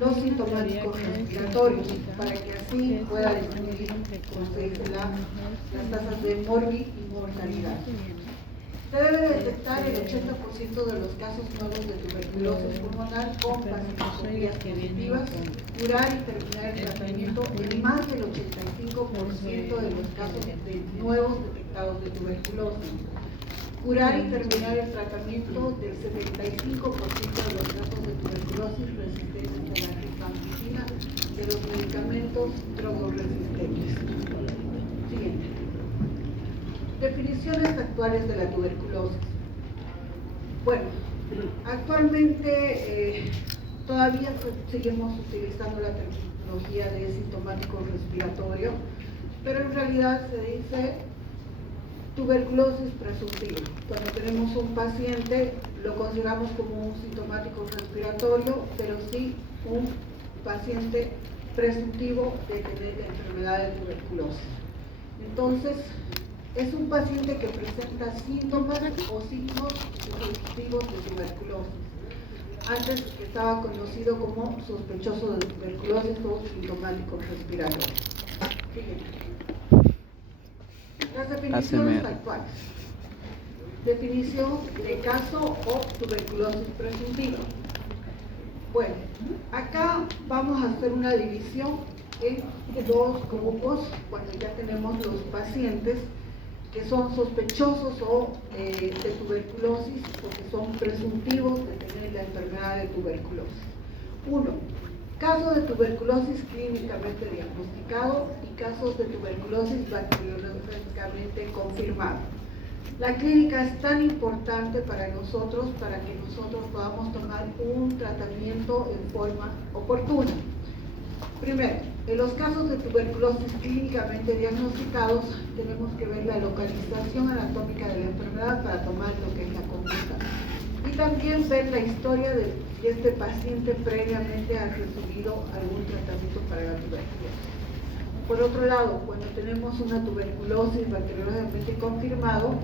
los sintomáticos respiratorios, para que así pueda disminuir, como se dice, las tasas de morbi y mortalidad. Se debe detectar el 80% de los casos nuevos de tuberculosis pulmonar con pacientoscopías positivas, curar y terminar el tratamiento en más del 85% de los casos de nuevos detectados de tuberculosis. Curar y terminar el tratamiento del 75% de los casos de tuberculosis resistentes a la rifampicina de los medicamentos drogoresistentes. Siguiente. Definiciones actuales de la tuberculosis. Bueno, actualmente todavía seguimos utilizando la terminología de sintomático respiratorio, pero en realidad se dice tuberculosis presuntiva. Cuando tenemos un paciente, lo consideramos como un sintomático respiratorio, pero sí un paciente presuntivo de tener la enfermedad de tuberculosis. Entonces, es un paciente que presenta síntomas o signos sugestivos de tuberculosis. Antes estaba conocido como sospechoso de tuberculosis o sintomático respiratorio. Siguiente. Las definiciones actuales. Definición de caso o tuberculosis presuntiva. Bueno, acá vamos a hacer una división en dos grupos cuando ya tenemos los pacientes que son sospechosos o de tuberculosis o que son presuntivos de tener la enfermedad de tuberculosis. Uno, casos de tuberculosis clínicamente diagnosticado y casos de tuberculosis bacteriológicamente confirmado. La clínica es tan importante para nosotros para que nosotros podamos tomar un tratamiento en forma oportuna. Primero, en los casos de tuberculosis clínicamente diagnosticados tenemos que ver la localización anatómica de la enfermedad para tomar lo que es la conducta y también ver la historia de si este paciente previamente ha recibido algún tratamiento para la tuberculosis. Por otro lado, cuando tenemos una tuberculosis bacteriológicamente confirmado,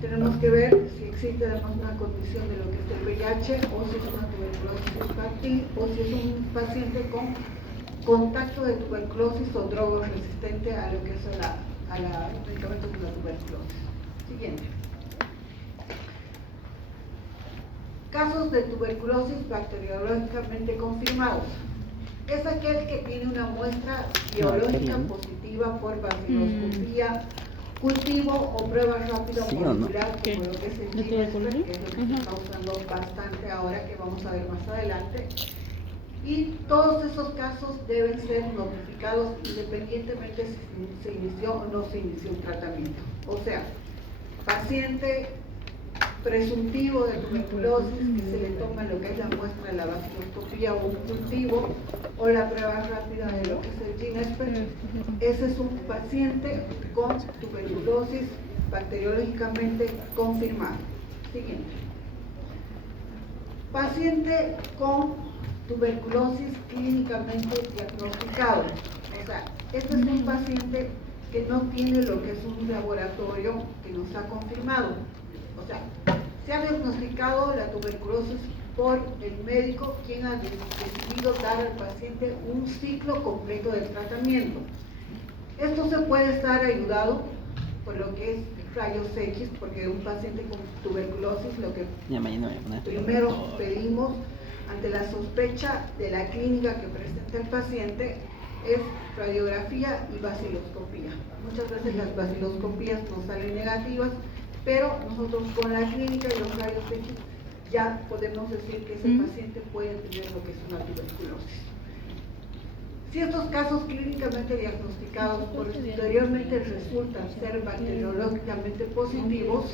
tenemos que ver si existe además una condición de lo que es el VIH o si es una tuberculosis infantil o si es un paciente con contacto de tuberculosis o drogas resistente a lo que es a los medicamentos de la tuberculosis. Siguiente. Casos de tuberculosis bacteriológicamente confirmados. Es aquel que tiene una muestra biológica positiva por baciloscopía, cultivo o prueba rápida molecular, como lo que es el GeneSpec, que es lo que se está usando bastante ahora, que vamos a ver más adelante. Y todos esos casos deben ser notificados independientemente si se inició o no se inició un tratamiento. O sea, paciente presuntivo de tuberculosis que se le toma lo que es la muestra de la baciloscopía o un cultivo o la prueba rápida de lo que es el GeneSpec, ese es un paciente con tuberculosis bacteriológicamente confirmada. Siguiente. Paciente con tuberculosis clínicamente diagnosticado. O sea, este es un paciente que no tiene lo que es un laboratorio que nos ha confirmado. O sea, se ha diagnosticado la tuberculosis por el médico quien ha decidido dar al paciente un ciclo completo de tratamiento. Esto se puede estar ayudado por lo que es rayos X, porque un paciente con tuberculosis lo que primero pedimos ante la sospecha de la clínica que presenta el paciente es radiografía y baciloscopía. Muchas veces las baciloscopías nos salen negativas, pero nosotros con la clínica y los rayos X ya podemos decir que ese paciente puede tener lo que es una tuberculosis. Si estos casos clínicamente diagnosticados posteriormente resultan ser bacteriológicamente positivos,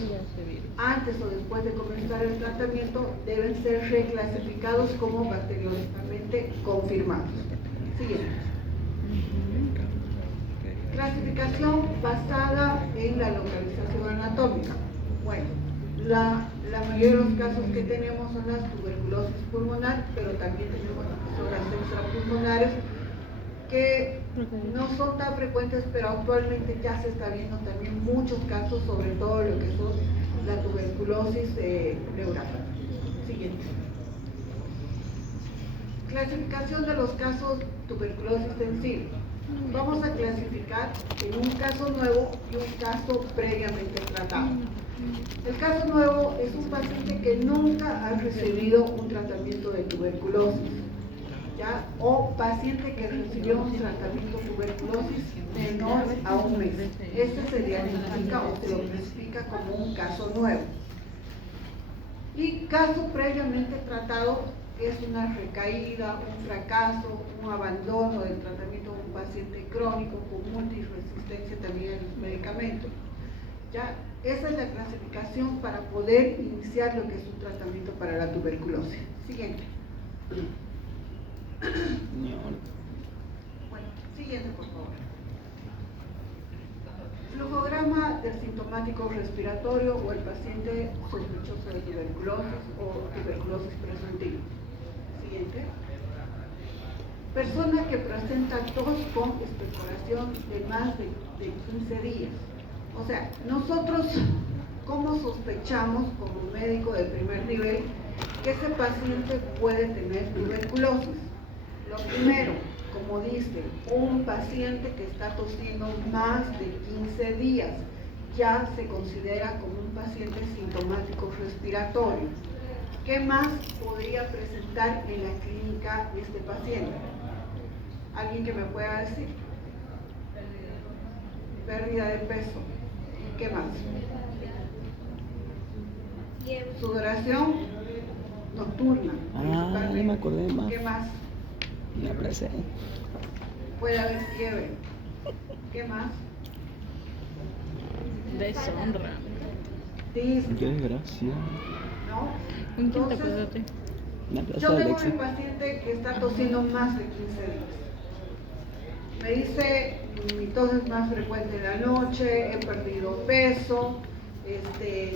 antes o después de comenzar el tratamiento deben ser reclasificados como bacteriológicamente confirmados. Siguiente. Clasificación basada en la localización anatómica. Bueno, la mayoría de los casos que tenemos son las tuberculosis pulmonar, pero también tenemos las extrapulmonares, que no son tan frecuentes, pero actualmente ya se está viendo también muchos casos, sobre todo lo que son la tuberculosis pleural. Siguiente. Clasificación de los casos tuberculosis sensible. Vamos a clasificar en un caso nuevo y un caso previamente tratado. El caso nuevo es un paciente que nunca ha recibido un tratamiento de tuberculosis, ¿ya? O paciente que recibió un tratamiento de tuberculosis menor a un mes. Este se diagnostica o se lo clasifica como un caso nuevo. Y caso previamente tratado es una recaída, un fracaso, un abandono del tratamiento de un paciente crónico con multiresistencia también a los medicamentos. ¿Ya? Esa es la clasificación para poder iniciar lo que es un tratamiento para la tuberculosis. Siguiente. Bueno, siguiente por favor. Flujograma del sintomático respiratorio o el paciente sospechoso de tuberculosis o tuberculosis presuntiva. Siguiente. Persona que presenta tos con expectoración de más de 15 días. O sea, nosotros, ¿cómo sospechamos como médico de primer nivel que ese paciente puede tener tuberculosis? Lo primero, como dice, un paciente que está tosiendo más de 15 días ya se considera como un paciente sintomático respiratorio. ¿Qué más podría presentar en la clínica este paciente? ¿Alguien que me pueda decir? Pérdida de peso. ¿Qué más? Sudoración nocturna. Ah, ya me acordé más. ¿Qué más? Me abracé. Puede haber fiebre. ¿Qué más? Deshonra. Disney, Qué desgracia. ¿no? ¿Con quién te Entonces, acuerdas? Me abracé yo tengo Alexi. mi paciente que está tosiendo más de 15 días. Me dice, mi tos es más frecuente en la noche, he perdido peso,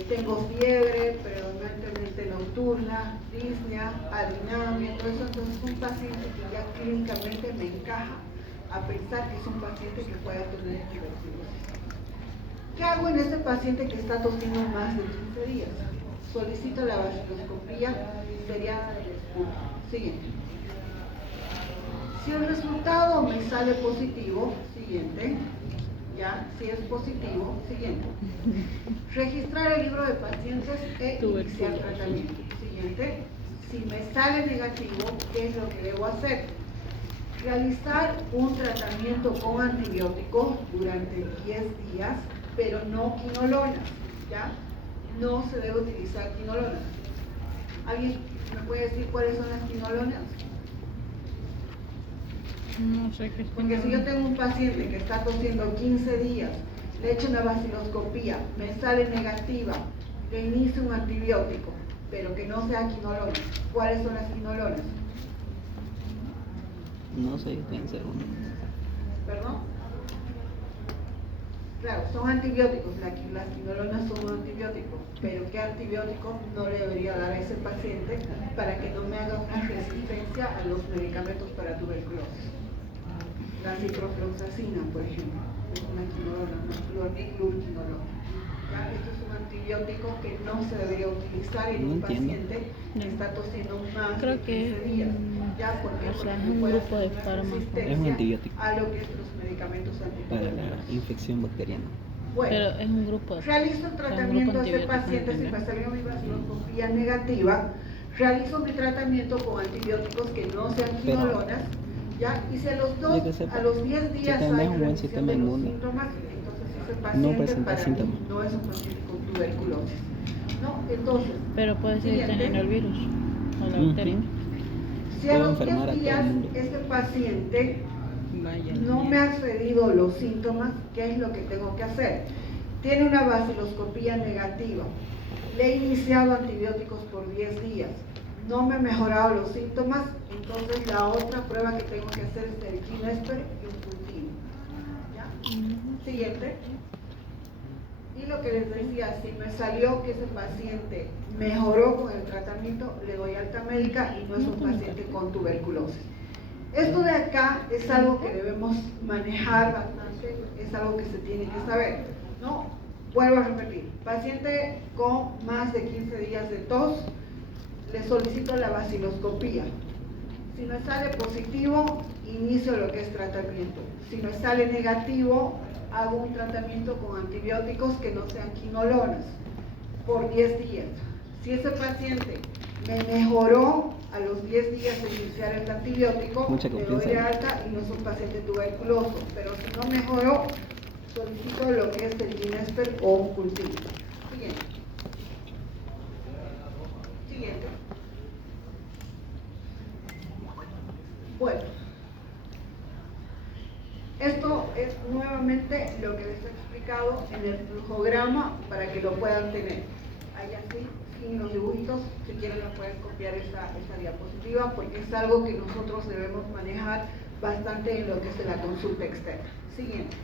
tengo fiebre, predominantemente nocturna, disnea, adinamia, todo eso. Entonces es un paciente que ya clínicamente me encaja a pensar que es un paciente que pueda tener tuberculosis. ¿Qué hago en este paciente que está tosiendo más de 15 días? Solicito la vaciloscopía seriada del esputo. Siguiente. Si el resultado me sale positivo, siguiente, ya, si es positivo, siguiente. Registrar el libro de pacientes e iniciar tratamiento. Siguiente. Si me sale negativo, ¿qué es lo que debo hacer? Realizar un tratamiento con antibióticos durante 10 días, pero no quinolonas, ¿ya? No se debe utilizar quinolonas. ¿Alguien me puede decir cuáles son las quinolonas? No sé qué es. Porque si yo tengo un paciente que está tosiendo 15 días, le echo una vaciloscopía, me sale negativa, le inicio un antibiótico, pero que no sea quinolona. ¿Cuáles son las quinolonas? No sé, tiene que ser uno. ¿Perdón? Claro, son antibióticos, las quinolonas son un antibiótico, pero ¿qué antibiótico no le debería dar a ese paciente para que no me haga una resistencia a los medicamentos para tuberculosis? La ciprofloxacina, por ejemplo, es una quinolona, una fluorquinolona. Esto es un antibiótico que no se debería utilizar en un paciente que está tosiendo más Creo de 15 que días. ¿Ya? Porque o sea, es puede un grupo hacer de una fármacos. resistencia Es un antibiótico. a lo que es los medicamentos Para antibióticos. la infección bacteriana. Bueno, Pero es un grupo de realizo el tratamiento de ese paciente, si me salió mi vaciloscopía negativa, realizo mi tratamiento con antibióticos que no sean quinolonas, ¿ya? Y si a los 10 días si tenés hay un buen remisión sistema de los inmune, síntomas, entonces ese no paciente presenta para mí síntomas. no es un paciente con tuberculosis, ¿no? Entonces, Pero puede seguir siguiente. teniendo el virus o la Ujú. bacteria. Si a Puedo los enfermar a 10 todo el días mundo. este paciente Vaya. no me ha cedido los síntomas, ¿qué es lo que tengo que hacer? Tiene una vaciloscopía negativa, le he iniciado antibióticos por 10 días, no me he mejorado los síntomas, entonces la otra prueba que tengo que hacer es el Quinesper y un puntino. ¿Ya? Siguiente. Y lo que les decía, si me salió que ese paciente mejoró con el tratamiento, le doy alta médica y no es un paciente con tuberculosis. Esto de acá es algo que debemos manejar bastante, es algo que se tiene que saber, ¿no? Vuelvo a repetir, paciente con más de 15 días de tos, le solicito la vaciloscopía. Si me sale positivo, inicio lo que es tratamiento. Si me sale negativo, hago un tratamiento con antibióticos que no sean quinolonas por 10 días. Si ese paciente me mejoró, a los 10 días de iniciar el antibiótico, le doy de alta y no es un paciente tuberculoso. Pero si no mejoró, solicito lo que es el Ginesper o un cultivo. Siguiente. Siguiente. Bueno, esto es nuevamente lo que les he explicado en el flujograma para que lo puedan tener. Ahí así, sin los dibujitos, si quieren lo pueden copiar esa diapositiva porque es algo que nosotros debemos manejar bastante en lo que es la consulta externa. Siguiente.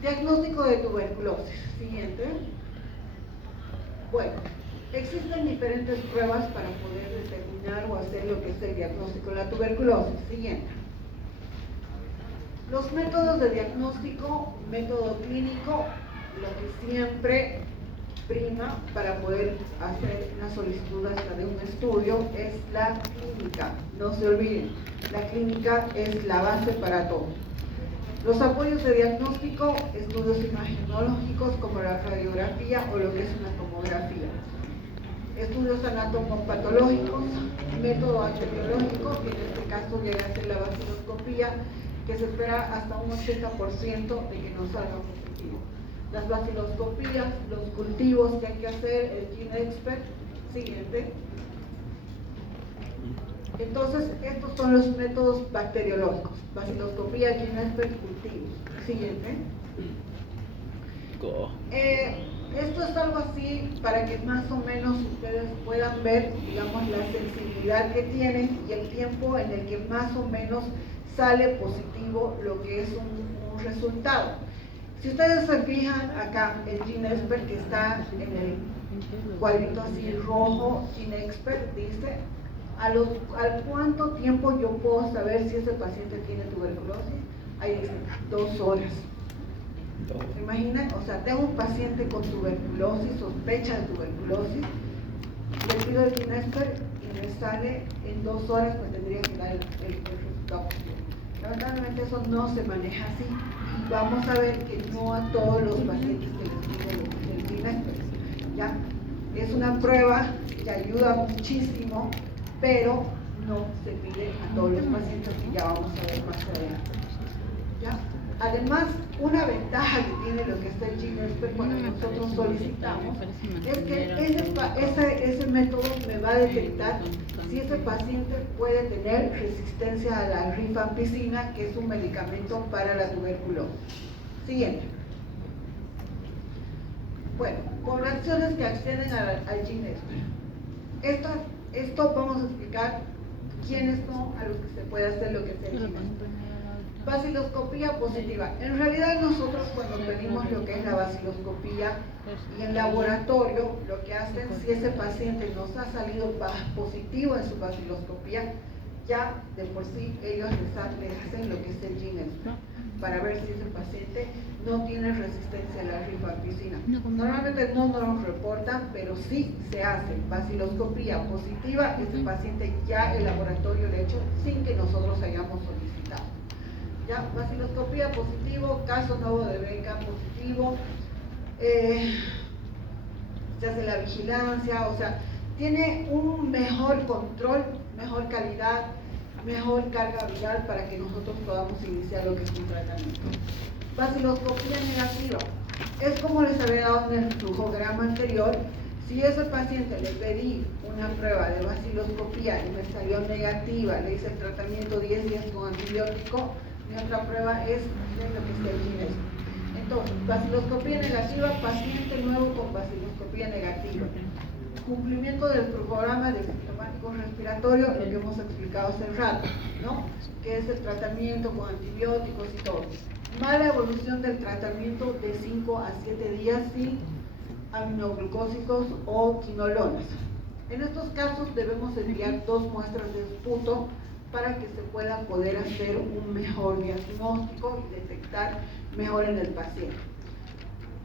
Diagnóstico de tuberculosis. Siguiente. Bueno, existen diferentes pruebas para poder determinar o hacer lo que es el diagnóstico de la tuberculosis. Siguiente. Los métodos de diagnóstico, método clínico, lo que siempre prima para poder hacer una solicitud hasta de un estudio es la clínica. No se olviden, la clínica es la base para todo. Los apoyos de diagnóstico, estudios imagenológicos como la radiografía o lo que es una tomografía. Estudios anatomopatológicos, método bacteriológico, que en este caso llega a ser la baciloscopía, que se espera hasta un 80% de que nos salga positivo. Las baciloscopías, los cultivos que hay que hacer, el Ginexpert. Siguiente. Entonces, estos son los métodos bacteriológicos: baciloscopía, Ginexpert, cultivos. Siguiente. Esto es algo así para que más o menos ustedes puedan ver, digamos, la sensibilidad que tienen y el tiempo en el que más o menos sale positivo lo que es un resultado. Si ustedes se fijan acá, el Ginexpert que está en el cuadrito así rojo, Ginexpert dice al cuánto tiempo yo puedo saber si ese paciente tiene tuberculosis. Ahí dice 2 horas. ¿Se imaginan? O sea, tengo un paciente con tuberculosis, sospecha de tuberculosis, le pido el Ginexpert y me sale en 2 horas, pues tendría que dar el resultado. Lamentablemente eso no se maneja así. Vamos a ver que no a todos los pacientes que les piden el Ginexpert, ¿ya? Es una prueba que ayuda muchísimo, pero no se pide a todos los pacientes y ya vamos a ver más adelante, ¿ya? Además, una ventaja que tiene lo que es el Ginexpert cuando nosotros solicitamos es que ese método me va a detectar si ese paciente puede tener resistencia a la rifampicina, que es un medicamento para la tuberculosis. Siguiente. Bueno, poblaciones que acceden al Ginexpert. Esto vamos a explicar quiénes son a los que se puede hacer lo que es el Ginexpert. Baciloscopía positiva. En realidad nosotros cuando pedimos lo que es la baciloscopía y en laboratorio, lo que hacen, si ese paciente nos ha salido positivo en su baciloscopía, ya de por sí ellos les hacen lo que es el Ginexpert para ver si ese paciente no tiene resistencia a la rifampicina. Normalmente no nos lo reportan, pero sí se hace baciloscopía positiva. Ese paciente ya el laboratorio lo ha hecho sin que nosotros hayamos solicitado. Ya, baciloscopía positivo, caso nuevo de beca positivo, se hace la vigilancia, o sea, tiene un mejor control, mejor calidad, mejor carga viral para que nosotros podamos iniciar lo que es un tratamiento. Baciloscopía negativa, es como les había dado en el flujograma anterior. Si a ese paciente le pedí una prueba de baciloscopía y me salió negativa, le hice el tratamiento 10 días con antibiótico, mi otra prueba es lo que es el Ginexpert. Entonces, baciloscopía negativa, paciente nuevo con baciloscopía negativa. Cumplimiento del programa de sintomáticos respiratorios, lo que hemos explicado hace rato, ¿no? Que es el tratamiento con antibióticos y todo. Mala evolución del tratamiento de 5 a 7 días sin aminoglucósicos o quinolonas. En estos casos debemos enviar 2 muestras de esputo para que se pueda poder hacer un mejor diagnóstico y detectar mejor en el paciente.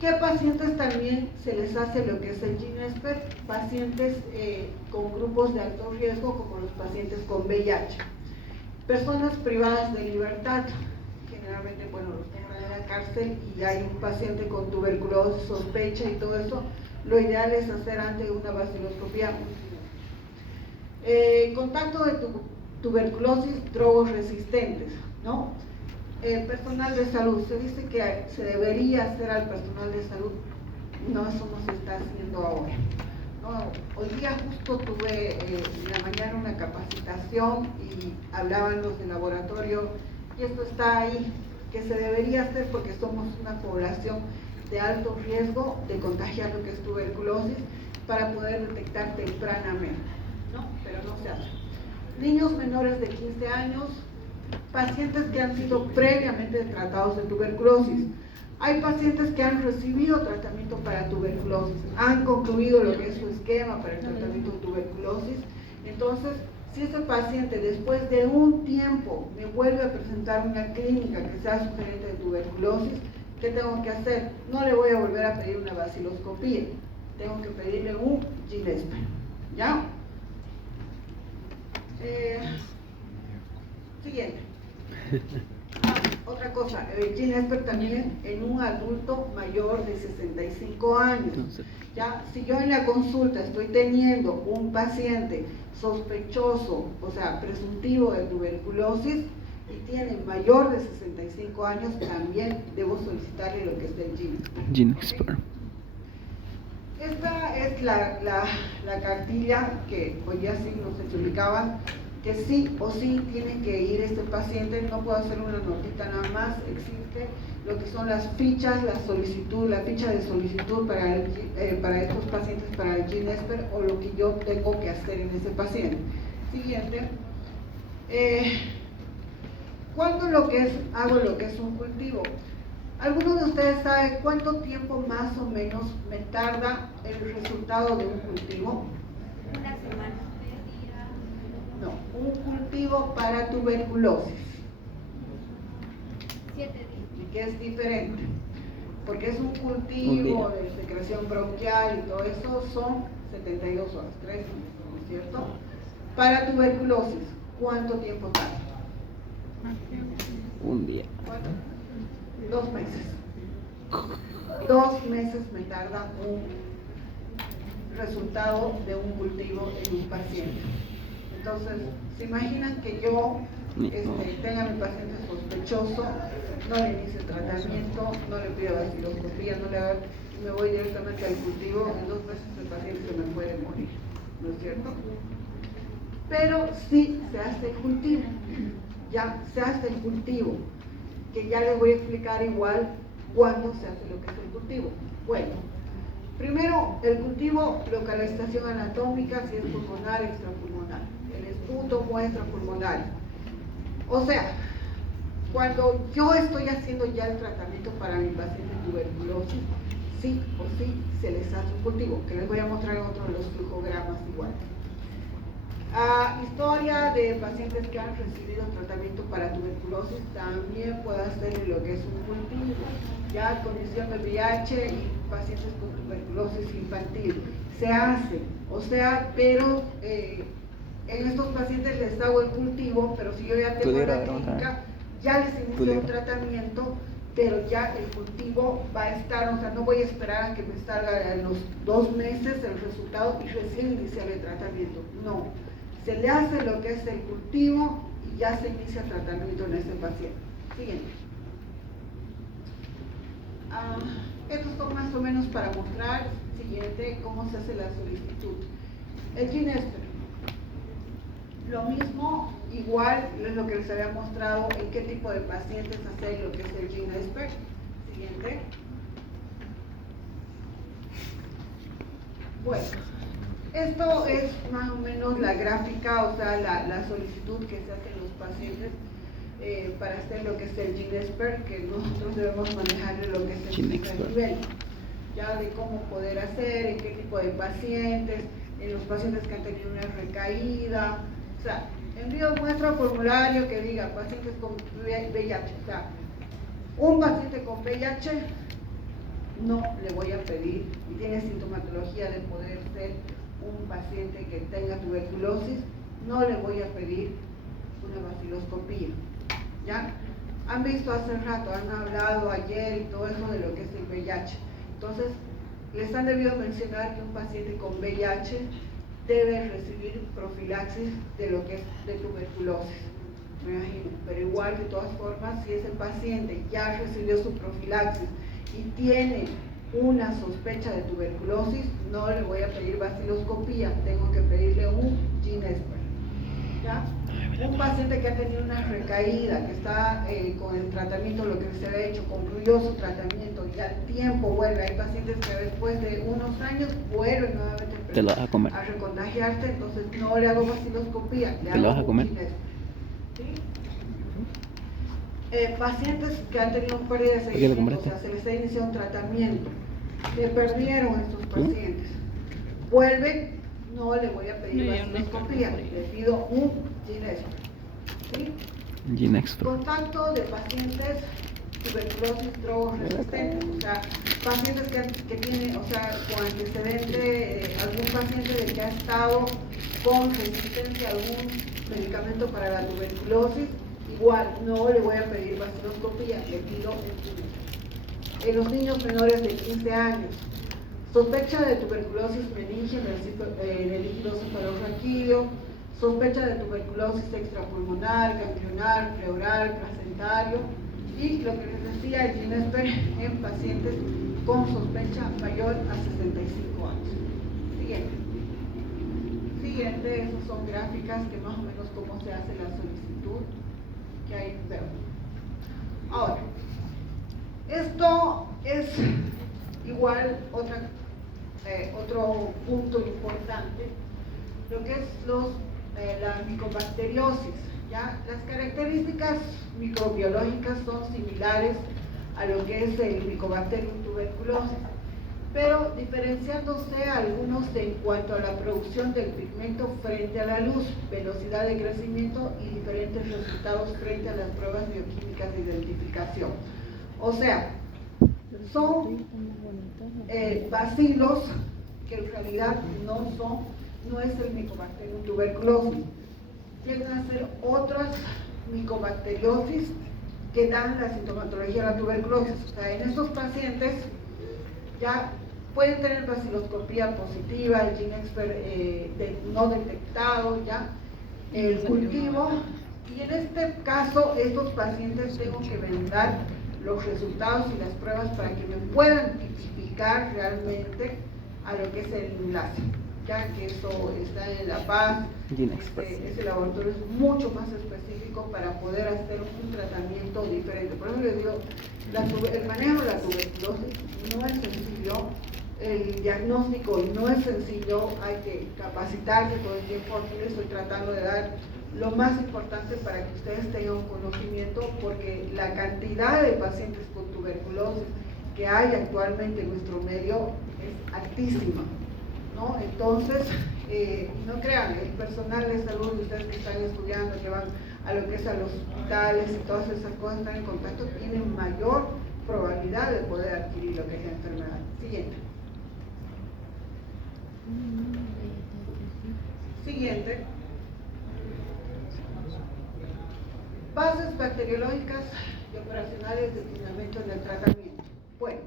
¿Qué pacientes también se les hace lo que es el GeneSpec? Pacientes con grupos de alto riesgo, como los pacientes con VIH. Personas privadas de libertad, generalmente, bueno, los tengan en la cárcel y hay un paciente con tuberculosis, sospecha y todo eso, lo ideal es hacer antes una vaciloscopía. Contacto de tuberculosis, drogos resistentes, ¿no? Personal de salud, se dice que se debería hacer al personal de salud, no, eso no se está haciendo ahora. No, hoy día justo tuve en la mañana una capacitación y hablaban los del laboratorio y esto está ahí, que se debería hacer porque somos una población de alto riesgo de contagiar lo que es tuberculosis para poder detectar tempranamente, ¿no? Pero no se hace. Niños menores de 15 años, pacientes que han sido previamente tratados de tuberculosis. Hay pacientes que han recibido tratamiento para tuberculosis, han concluido lo que es su esquema para el tratamiento de tuberculosis. Entonces, si ese paciente después de un tiempo me vuelve a presentar una clínica que sea sugerente de tuberculosis, ¿qué tengo que hacer? No le voy a volver a pedir una vaciloscopía, tengo que pedirle un GeneSpec, ¿ya? Siguiente. Otra cosa, el GeneSpec también en un adulto mayor de 65 años. Ya, si yo en la consulta estoy teniendo un paciente sospechoso, o sea, presuntivo de tuberculosis y tiene mayor de 65 años, también debo solicitarle lo que es el GeneSpec. GeneSpec. Esta es la cartilla que hoy día sí nos explicaban, que sí o sí tiene que ir este paciente, no puedo hacer una notita nada más, existe lo que son las fichas, la ficha de solicitud para estos pacientes para el GeneSpec o lo que yo tengo que hacer en ese paciente. Siguiente. ¿Cuándo hago lo que es un cultivo? ¿Alguno de ustedes sabe cuánto tiempo más o menos me tarda el resultado de un cultivo? Una semana. No, un cultivo para tuberculosis. 7 días. Y que es diferente, porque es un Un cultivo día. de secreción bronquial y todo eso, son 72 horas, 3 meses, ¿no es cierto? Para tuberculosis, ¿cuánto tiempo tarda? Un día. ¿Cuánto? 2 meses. 2 meses me tarda un resultado de un cultivo en un paciente. Entonces, ¿se imaginan que yo tenga a mi paciente sospechoso, no le inicie tratamiento, no le pido vaciloscopía, no le haga, y me voy directamente al cultivo? En 2 meses el paciente se me puede morir, ¿no es cierto? Pero sí se hace el cultivo, ya se hace el cultivo, que ya les voy a explicar igual cuándo se hace lo que es el cultivo. Bueno, primero el cultivo, localización anatómica, si es pulmonar, extrapulmonar. El esputo muestra pulmonar. O sea, cuando yo estoy haciendo ya el tratamiento para mi paciente tuberculosis, sí o sí se les hace un cultivo, que les voy a mostrar en otro de los flujogramas igual. Historia de pacientes que han recibido tratamiento para tuberculosis, también puede hacer lo que es un cultivo, ya condición de VIH y pacientes con tuberculosis infantil, se hace, o sea, pero en estos pacientes les hago el cultivo, pero si yo ya tengo la clínica, ya les inicio un tratamiento, pero ya el cultivo va a estar, o sea, no voy a esperar a que me salga en los 2 meses el resultado y recién iniciar el tratamiento, no. Se le hace lo que es el cultivo y ya se inicia el tratamiento en ese paciente. Siguiente. Estos son más o menos para mostrar, siguiente, cómo se hace la solicitud. El GeneSpec. Lo mismo, igual es lo que les había mostrado en qué tipo de pacientes hacer lo que es el GeneSpec. Siguiente. Bueno. Esto es más o menos la gráfica, o sea, la solicitud que se hace en los pacientes para hacer lo que es el GeneSpec, que nosotros debemos manejar lo que es el primer nivel, ya de cómo poder hacer, en qué tipo de pacientes, en los pacientes que han tenido una recaída, o sea, envío muestra formulario que diga pacientes con VIH, o sea, un paciente con VIH no le voy a pedir, y tiene sintomatología de poder ser un paciente que tenga tuberculosis, no le voy a pedir una vaciloscopía, ¿ya? Han visto hace rato, han hablado ayer y todo eso de lo que es el VIH. Entonces, les han debido mencionar que un paciente con VIH debe recibir profilaxis de lo que es de tuberculosis, me imagino. Pero igual, de todas formas, si ese paciente ya recibió su profilaxis y tiene una sospecha de tuberculosis, no le voy a pedir vaciloscopía, tengo que pedirle un Ginesper, ¿ya? Un paciente que ha tenido una recaída, que está con el tratamiento, lo que se había hecho, concluyó su tratamiento y al tiempo vuelve. Hay pacientes que después de unos años vuelven nuevamente ¿Te lo vas a comer? a recontagiarse, entonces no le hago vaciloscopía, le ¿Te lo hago vas a comer? un Ginesper, ¿sí? Pacientes que han tenido pérdida de ¿Por qué lo seguimiento, o compraste? sea, se les ha iniciado un tratamiento, que perdieron estos pacientes, vuelven, no le voy a pedir No, yo no vaciloscopía, le pido un Ginesper, ¿sí? Ginextro. Contacto de pacientes tuberculosis drogoresistentes, o sea, pacientes que tienen, o sea, con antecedente, algún paciente de que ha estado con resistencia a algún medicamento para la tuberculosis, igual no le voy a pedir vaciloscopía, le pido un Ginesper. En los niños menores de 15 años, sospecha de tuberculosis meningia en el líquido cefalorraquídeo, sospecha de tuberculosis extrapulmonar, ganglionar, pleural, placentario, y lo que les decía, el Ginesper en pacientes con sospecha mayor a 65 años. Siguiente, esas son gráficas que más o menos cómo se hace la solicitud, que ahí veo. Ahora, esto es igual otro punto importante, lo que es la micobacteriosis, ¿ya? Las características microbiológicas son similares a lo que es el Mycobacterium tuberculosis, pero diferenciándose algunos en cuanto a la producción del pigmento frente a la luz, velocidad de crecimiento y diferentes resultados frente a las pruebas bioquímicas de identificación. O sea, son bacilos que en realidad no es el Mycobacterium tuberculosis. Llegan a ser otras micobacteriosis que dan la sintomatología de la tuberculosis. O sea, en estos pacientes ya pueden tener vaciloscopía positiva, el Ginesper no detectado, ya el cultivo, y en este caso estos pacientes tengo que brindar los resultados y las pruebas para que me puedan tipificar realmente a lo que es el enlace, ya que eso está en La Paz. Ese laboratorio es mucho más específico para poder hacer un tratamiento diferente. Por eso les digo, el manejo de la tuberculosis no es sencillo, el diagnóstico no es sencillo, hay que capacitarse todo el tiempo. Aquí les estoy tratando de dar lo más importante para que ustedes tengan un conocimiento, porque la cantidad de pacientes con tuberculosis que hay actualmente en nuestro medio es altísima, ¿no? Entonces, no crean, el personal de salud, ustedes que están estudiando, que van a lo que es a los hospitales y todas esas cosas, están en contacto, tienen mayor probabilidad de poder adquirir lo que es la enfermedad. Siguiente. Bases bacteriológicas y operacionales de fundamento en el tratamiento. Bueno,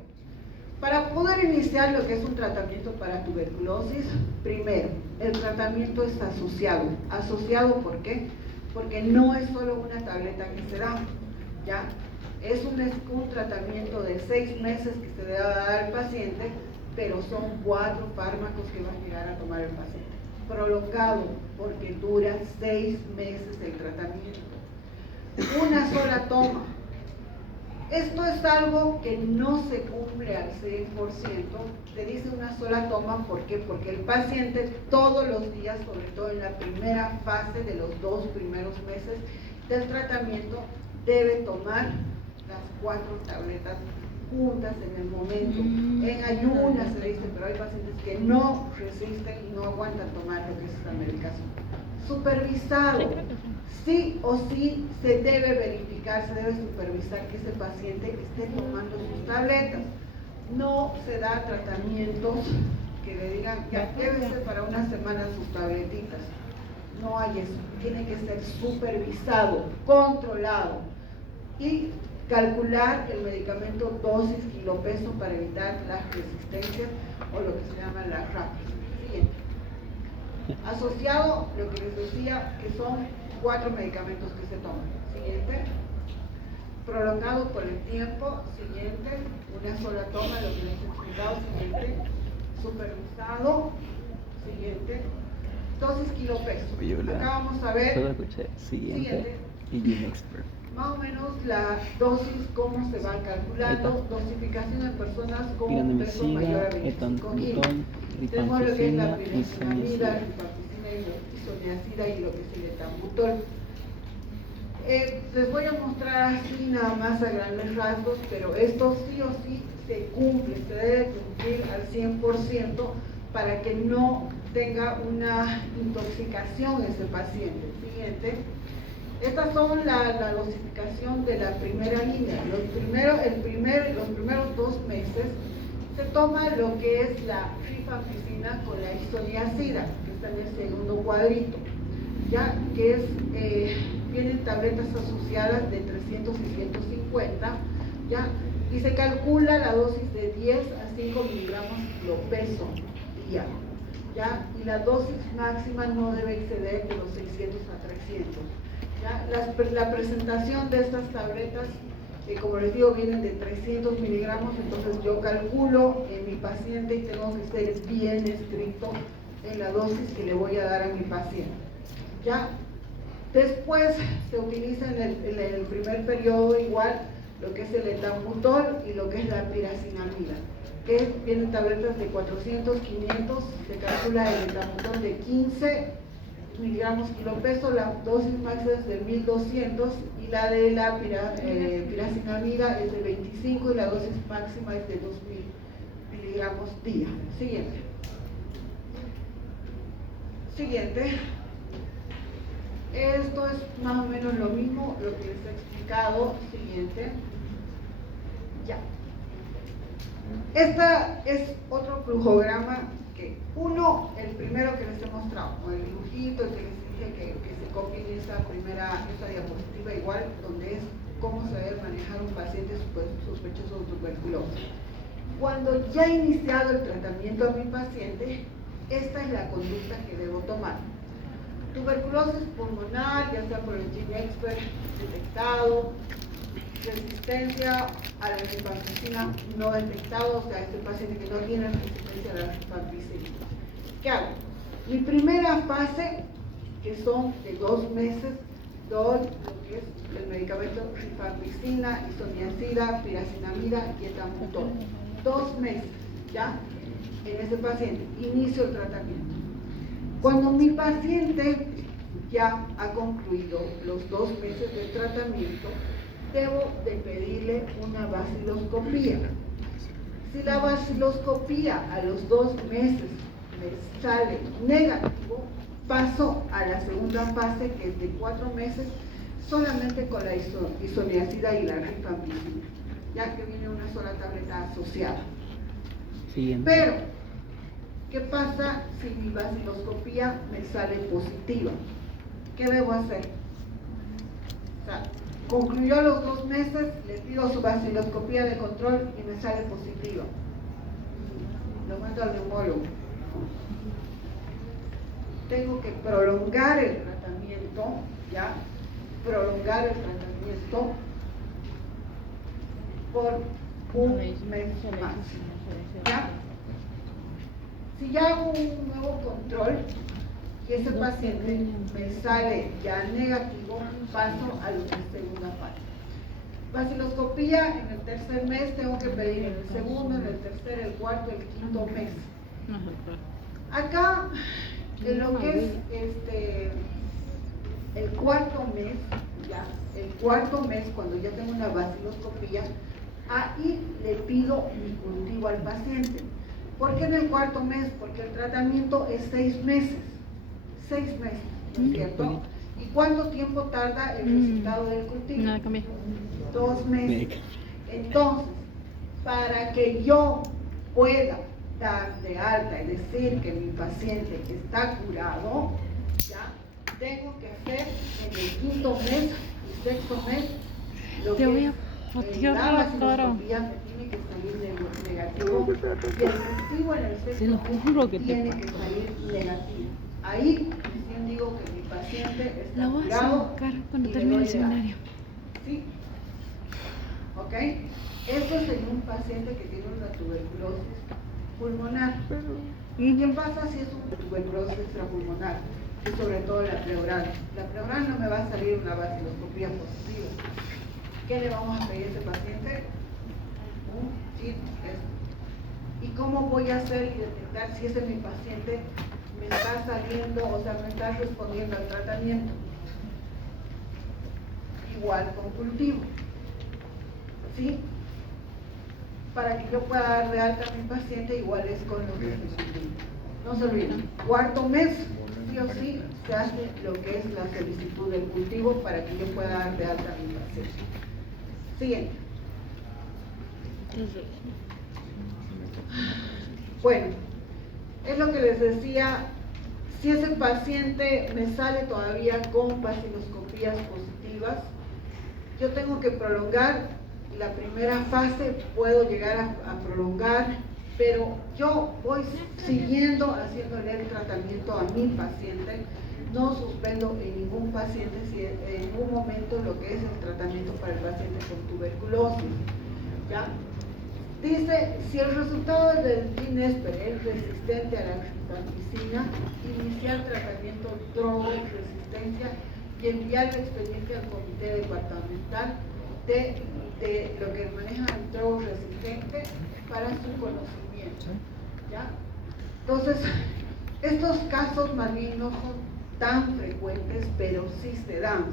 para poder iniciar lo que es un tratamiento para tuberculosis, primero, el tratamiento es asociado. ¿Asociado por qué? Porque no es solo una tableta que se da, ¿ya? Es un tratamiento de 6 meses que se debe dar al paciente, pero son 4 fármacos que va a llegar a tomar el paciente. Prolongado, porque dura 6 meses el tratamiento. Una sola toma. Esto es algo que no se cumple al 100%. Se dice una sola toma, ¿por qué? Porque el paciente todos los días, sobre todo en la primera fase de los 2 primeros meses del tratamiento, debe tomar las 4 tabletas juntas en el momento. En ayunas se dice, pero hay pacientes que no resisten y no aguantan tomar lo que es esta medicación. Supervisado. Sí o sí se debe verificar, se debe supervisar que ese paciente esté tomando sus tabletas. no se da tratamientos que le digan, ya debe ser para una semana sus tabletitas. No hay eso, tiene que ser supervisado, controlado y calcular el medicamento dosis kilopeso para evitar las resistencias o lo que se llama la RAP. Siguiente. Asociado, lo que les decía, que son 4 medicamentos que se toman. Siguiente. Prolongado por el tiempo. Siguiente. Una sola toma, lo que les he explicado. Siguiente. Supervisado. Siguiente. Dosis kilopeso. Oye, hola. Acá vamos a Solo ver escuché siguiente y Gene Expert. más o menos la dosis, cómo se va Ahí calculando, está. dosificación en personas con un Díganme peso mayor a siga, 25 kilos. etanbutol, Tenemos lo que es la rifampicina, piracinamida, isoniazida. rifampicina, isoniazida y lo que es el etambutol. Les voy a mostrar así nada más a grandes rasgos, pero esto sí o sí se cumple, se debe cumplir al 100% para que no tenga una intoxicación ese paciente. Siguiente. Estas son la dosificación de la primera línea. Los primeros 2 meses se toma lo que es la rifampicina con la isoniazida, que está en el segundo cuadrito, ya que es, vienen tabletas asociadas de 300 y 150, ya, y se calcula la dosis de 10 a 5 miligramos kilopeso día, ya, y la dosis máxima no debe exceder de los 600 a 300. ¿Ya? La presentación de estas tabletas, como les digo, vienen de 300 miligramos, entonces yo calculo en mi paciente y tengo que ser bien estricto en la dosis que le voy a dar a mi paciente. ¿Ya? Después se utiliza en el primer periodo igual lo que es el etambutol y lo que es la piracinamida, que vienen tabletas de 400, 500, se calcula el etambutol de 15 miligramos kilopeso, la dosis máxima es de 1200 y la de la piracinamida es de 25 y la dosis máxima es de 2000 miligramos día. Siguiente. Siguiente. Esto es más o menos lo mismo, lo que les he explicado. Siguiente. Ya. Esta es otro flujograma que el primero que les he mostrado, o el dibujito, el que les dije que se copien esa diapositiva igual, donde es cómo se debe manejar un paciente sospechoso de tuberculosis. Cuando ya he iniciado el tratamiento a mi paciente, esta es la conducta que debo tomar. Tuberculosis pulmonar, ya sea por el Gene Expert detectado, resistencia a la rifampicina no detectado, o sea, este paciente que no tiene resistencia a la rifampicina. ¿Qué hago? Mi primera fase, que son de 2 meses, doy lo que es el medicamento rifampicina, isoniazida, piracinamida y etambutol. 2 meses, ¿ya? En ese paciente, inicio el tratamiento. Cuando mi paciente ya ha concluido los 2 meses de tratamiento, debo de pedirle una vaciloscopía. Si la vaciloscopía a los 2 meses me sale negativo, paso a la segunda fase, que es de 4 meses, solamente con la isoniazida y la rifampicina, ya que viene una sola tableta asociada. Siguiente. Pero, ¿qué pasa si mi vaciloscopía me sale positiva? ¿Qué debo hacer? O sea, concluyó los 2 meses, le pido su vaciloscopía de control y me sale positiva. Lo mando al neumólogo. Tengo que prolongar el tratamiento, ¿ya? Prolongar el tratamiento por un mes más, ¿ya? Si ya hago un nuevo control y ese paciente me sale ya negativo, paso a la segunda fase. Vaciloscopía en el tercer mes, tengo que pedir en el segundo, en el tercer, el cuarto, el quinto mes. Acá, en lo que es el cuarto mes, ya, el cuarto mes, cuando ya tengo una vaciloscopía, ahí le pido mi cultivo al paciente. ¿Por qué en el cuarto mes? Porque el tratamiento es 6 meses. 6 meses, ¿no es cierto? ¿Y cuánto tiempo tarda el resultado del cultivo? Nada, cambia. 2 meses. Entonces, para que yo pueda dar de alta y decir que mi paciente está curado, ya tengo que hacer en el quinto mes y sexto mes lo Te que voy a es patear la la cara. vaciloscopía, me tiene que salir negativo y el recibo en el Se sexto lo mes juro que te tiene que pato. salir negativo. Ahí recién digo que mi paciente está La voy a curado sacar cuando y le termine el doy de alta. seminario. ¿Sí? ¿Ok? Eso es en un paciente que tiene una tuberculosis pulmonar. ¿Y qué pasa si es una tuberculosis extrapulmonar? Y sobre todo la pleural. La pleural no me va a salir una vaciloscopía positiva. ¿Qué le vamos a pedir a ese paciente? Un kit test. ¿Y cómo voy a hacer y detectar si ese mi paciente me está saliendo, o sea, me está respondiendo al tratamiento? Igual con cultivo. ¿Sí? Para que yo pueda dar de alta a mi paciente, igual es con lo que se cultiva. No se olviden, cuarto mes, sí o sí, se hace lo que es la solicitud del cultivo para que yo pueda dar de alta a mi paciente. Siguiente. Bueno, es lo que les decía, si ese paciente me sale todavía con vaciloscopías positivas, yo tengo que prolongar la primera fase, puedo llegar a prolongar, pero yo voy siguiendo haciéndole el tratamiento a mi paciente, no suspendo en ningún paciente si en ningún momento lo que es el tratamiento para el paciente con tuberculosis, ¿ya? Dice, si el resultado del GINESPER es resistente a la rifampicina, iniciar tratamiento drogo-resistencia y enviar el expediente al comité departamental de lo que maneja el drogo-resistente para su conocimiento, ¿ya? Entonces, estos casos más bien no son tan frecuentes, pero sí se dan.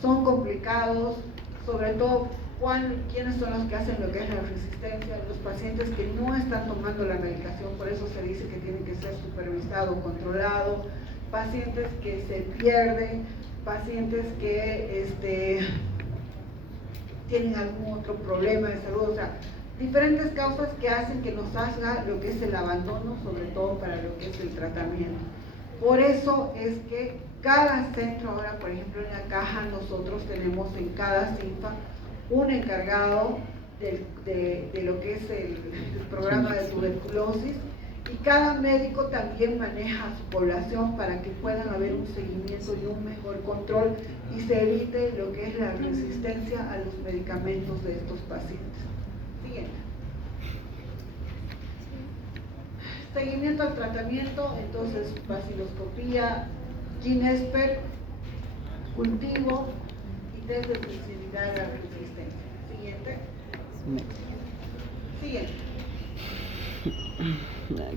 Son complicados, sobre todo quiénes son los que hacen lo que es la resistencia, los pacientes que no están tomando la medicación, por eso se dice que tienen que ser supervisado, controlado, pacientes que se pierden, pacientes que tienen algún otro problema de salud, o sea, diferentes causas que hacen que nos haga lo que es el abandono, sobre todo para lo que es el tratamiento. Por eso es que cada centro, ahora por ejemplo en la caja nosotros tenemos en cada CINFA un encargado de lo que es el programa de tuberculosis, y cada médico también maneja a su población para que puedan haber un seguimiento y un mejor control y se evite lo que es la resistencia a los medicamentos de estos pacientes. Siguiente. Seguimiento al tratamiento, entonces vaciloscopía, GINESPER, cultivo y test de sensibilidad a la resistencia. Siguiente. Siguiente.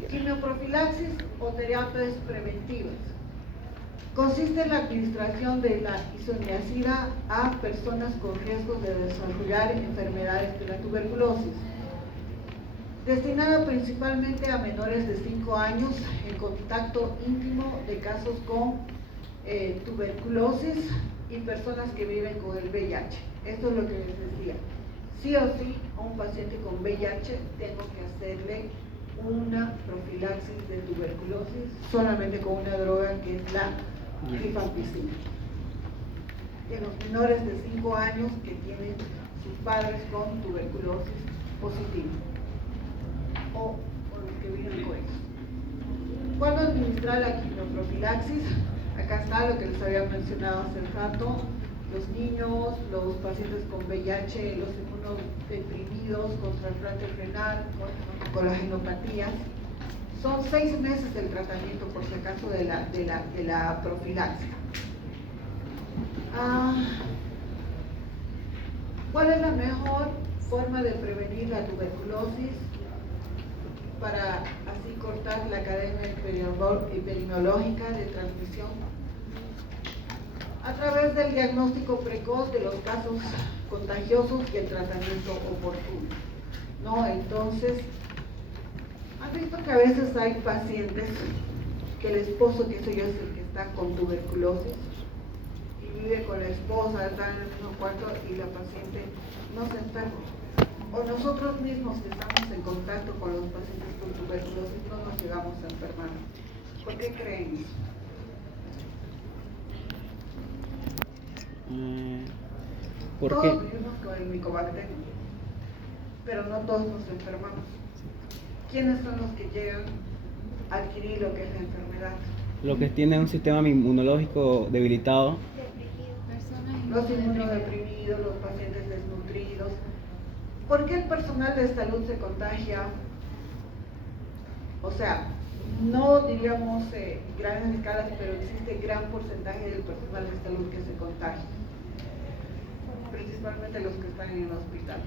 Quimioprofilaxis o terapias preventivas. Consiste en la administración de la isoniazida a personas con riesgo de desarrollar enfermedades de la tuberculosis. Destinada principalmente a menores de 5 años en contacto íntimo de casos con tuberculosis y personas que viven con el VIH. Esto es lo que les decía. Sí o sí, a un paciente con VIH tengo que hacerle una profilaxis de tuberculosis solamente con una droga que es la rifampicina. En los menores de 5 años que tienen sus padres con tuberculosis positiva o los que viven con eso. ¿Cuándo administrar la quimioprofilaxis? Acá está lo que les había mencionado hace rato: los niños, los pacientes con VIH, los inmunodeprimidos con trasplante renal, con las genopatías. Son 6 meses del tratamiento, por si acaso, de la profilaxis. ¿Cuál es la mejor forma de prevenir la tuberculosis para así cortar la cadena epidemiológica de transmisión? A través del diagnóstico precoz de los casos contagiosos y el tratamiento oportuno, ¿no? Entonces, ¿han visto que a veces hay pacientes que el esposo, que sé yo, es el que está con tuberculosis y vive con la esposa, está en el mismo cuarto y la paciente no se enferma? o nosotros mismos que estamos en contacto con los pacientes con tuberculosis no nos llegamos a enfermar. ¿Por qué creen eso? ¿Por Todos qué? vivimos con el micobacterio, pero no todos nos enfermamos. ¿Quiénes son los que llegan a adquirir lo que es la enfermedad? Los que tienen un sistema inmunológico debilitado. Los inmunodeprimidos, los pacientes desnutridos. ¿Por qué el personal de salud se contagia? O sea, no diríamos grandes escalas, pero existe gran porcentaje del personal de salud que se contagia, principalmente los que están en el hospital.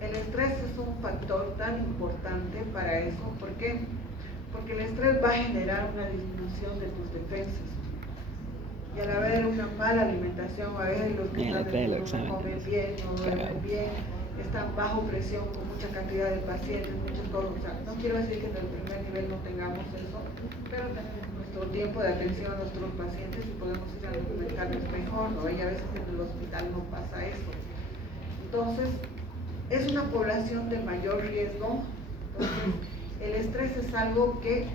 El estrés es un factor tan importante para eso. ¿Por qué? Porque el estrés va a generar una disminución de tus defensas. Y al haber una mala alimentación, a veces los que están de turno no comen bien, no duermen bien, están bajo presión con mucha cantidad de pacientes, muchas cosas. O sea, no quiero decir que en el primer nivel no tengamos eso, pero tenemos nuestro tiempo de atención a nuestros pacientes y podemos ir a alimentarnos mejor, ¿no? Y a veces en el hospital no pasa eso. Entonces, es una población de mayor riesgo. Entonces, el estrés es algo que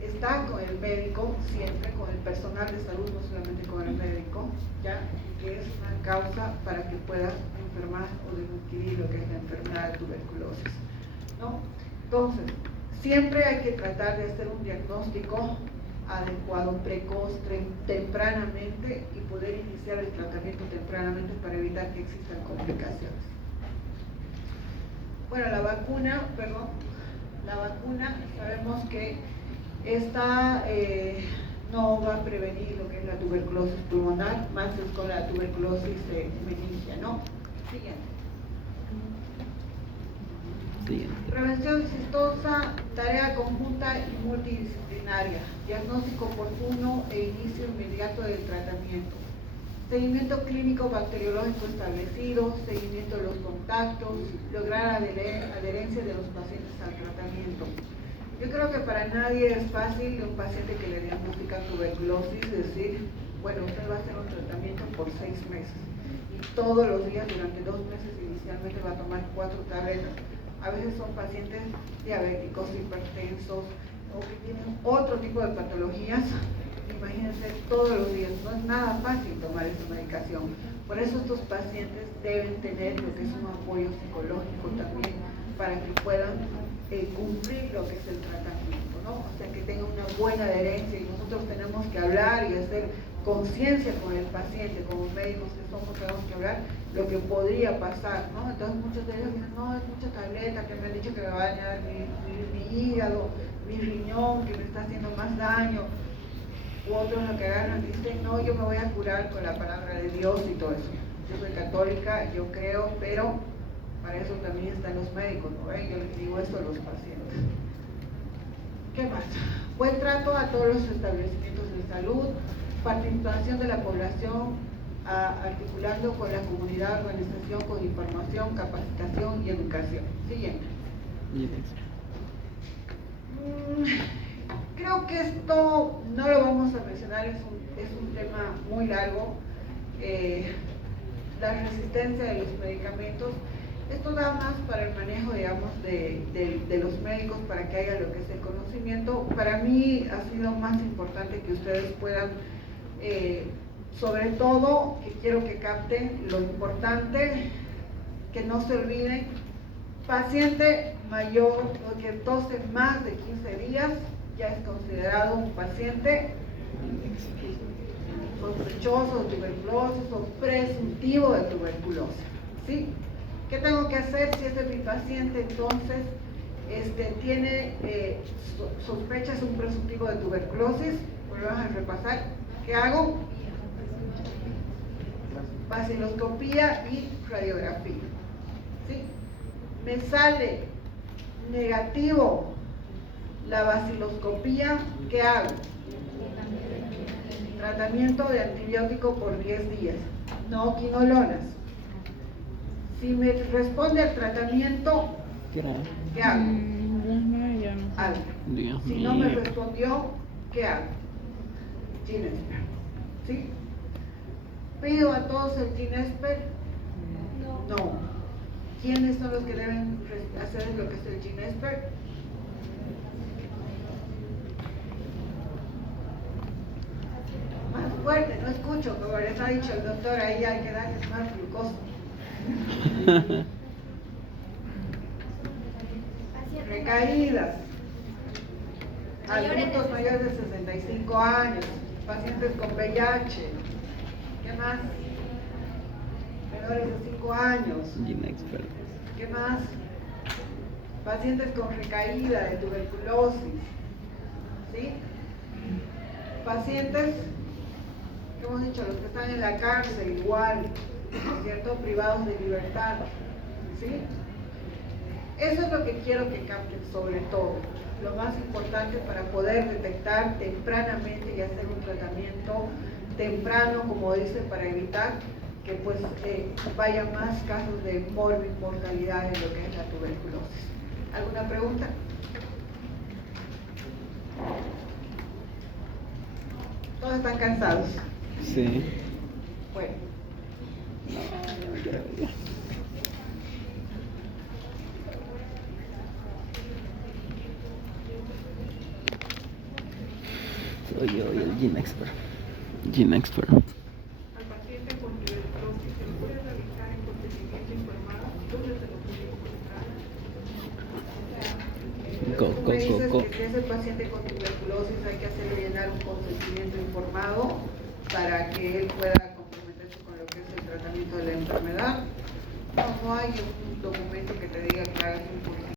está con el médico siempre, con el personal de salud, no solamente con el médico, ya, que es una causa para que puedas enfermar o adquirir lo que es la enfermedad de tuberculosis, ¿no? Entonces, siempre hay que tratar de hacer un diagnóstico adecuado, precoz, tempranamente, y poder iniciar el tratamiento tempranamente para evitar que existan complicaciones. Bueno, la vacuna, sabemos que esta no va a prevenir lo que es la tuberculosis pulmonar, más es con la tuberculosis meningia, ¿no? Siguiente. Prevención exitosa, tarea conjunta y multidisciplinaria, diagnóstico oportuno e inicio inmediato del tratamiento, seguimiento clínico bacteriológico establecido, seguimiento de los contactos, lograr adherencia de los pacientes al tratamiento. Yo creo que para nadie es fácil de un paciente que le diagnostican tuberculosis decir, bueno, usted va a hacer un tratamiento por 6 meses y todos los días durante 2 meses inicialmente va a tomar 4 tabletas. A veces son pacientes diabéticos, hipertensos o que tienen otro tipo de patologías. Imagínense, todos los días, no es nada fácil tomar esa medicación. Por eso estos pacientes deben tener lo que es un apoyo psicológico también para que puedan cumplir lo que es el tratamiento, ¿no? O sea, que tengan una buena adherencia, y nosotros tenemos que hablar y hacer conciencia con el paciente, como médicos que somos, tenemos que hablar lo que podría pasar, ¿no? Entonces muchos de ellos dicen, no, es mucha tableta, que me han dicho que me va a dañar mi hígado, mi riñón, que me está haciendo más daño. U otros lo que agarran dicen, no, yo me voy a curar con la palabra de Dios y todo eso. Yo soy católica, yo creo, pero para eso también están los médicos, ¿no? Yo les digo esto a los pacientes. ¿Qué más? Buen trato a todos los establecimientos de salud, participación de la población, articulando con la comunidad, organización, con información, capacitación y educación. Siguiente. Creo que esto no lo vamos a mencionar, es un tema muy largo. La resistencia de los medicamentos, esto da más para el manejo, digamos, de los médicos, para que haya lo que es el conocimiento. Para mí ha sido más importante que ustedes puedan, sobre todo, que quiero que capten lo importante, que no se olviden, paciente mayor o que tose más de 15 días, ya es considerado un paciente sospechoso de tuberculosis o presuntivo de tuberculosis, ¿sí? ¿Qué tengo que hacer si este es mi paciente? Entonces, tiene sospecha, es un presuntivo de tuberculosis. Volvemos a repasar. ¿Qué hago? Vaciloscopía y radiografía, ¿sí? Me sale negativo la vaciloscopía, ¿qué hago? Tratamiento de antibiótico por 10 días, no quinolonas. Si me responde al tratamiento, ¿qué hago? Algo. Si no me respondió, ¿qué hago? Ginesper, ¿sí? ¿Pido a todos el Ginesper? No. ¿Quiénes son los que deben hacer lo que es el Ginesper? Más fuerte, no escucho, como les ha dicho el doctor, ahí hay que darles más glucosa. Recaídas. Adultos mayores de 65 años, pacientes con VIH. ¿Qué más? Menores de 5 años. Ginexpert. ¿Qué más? Pacientes con recaída de tuberculosis. ¿Sí? Pacientes, ¿qué hemos dicho? Los que están en la cárcel igual, ¿no es cierto? Privados de libertad. ¿Sí? Eso es lo que quiero que capten sobre todo. Lo más importante para poder detectar tempranamente y hacer un tratamiento temprano, como dice, para evitar que pues vaya más casos de mortalidad en lo que es la tuberculosis. ¿Alguna pregunta? ¿Todos están cansados? Sí. Bueno. Soy yo y el Ginexpert. Ginexpert. Al paciente con tuberculosis se lo puede realizar en consentimiento informado. ¿Dónde se lo puede encontrar? Go, Me dices go, go. que si es el paciente con tuberculosis hay que hacerle llenar un consentimiento informado para que él pueda comprometerse con lo que es el tratamiento de la enfermedad. No hay un documento que te diga que hagas un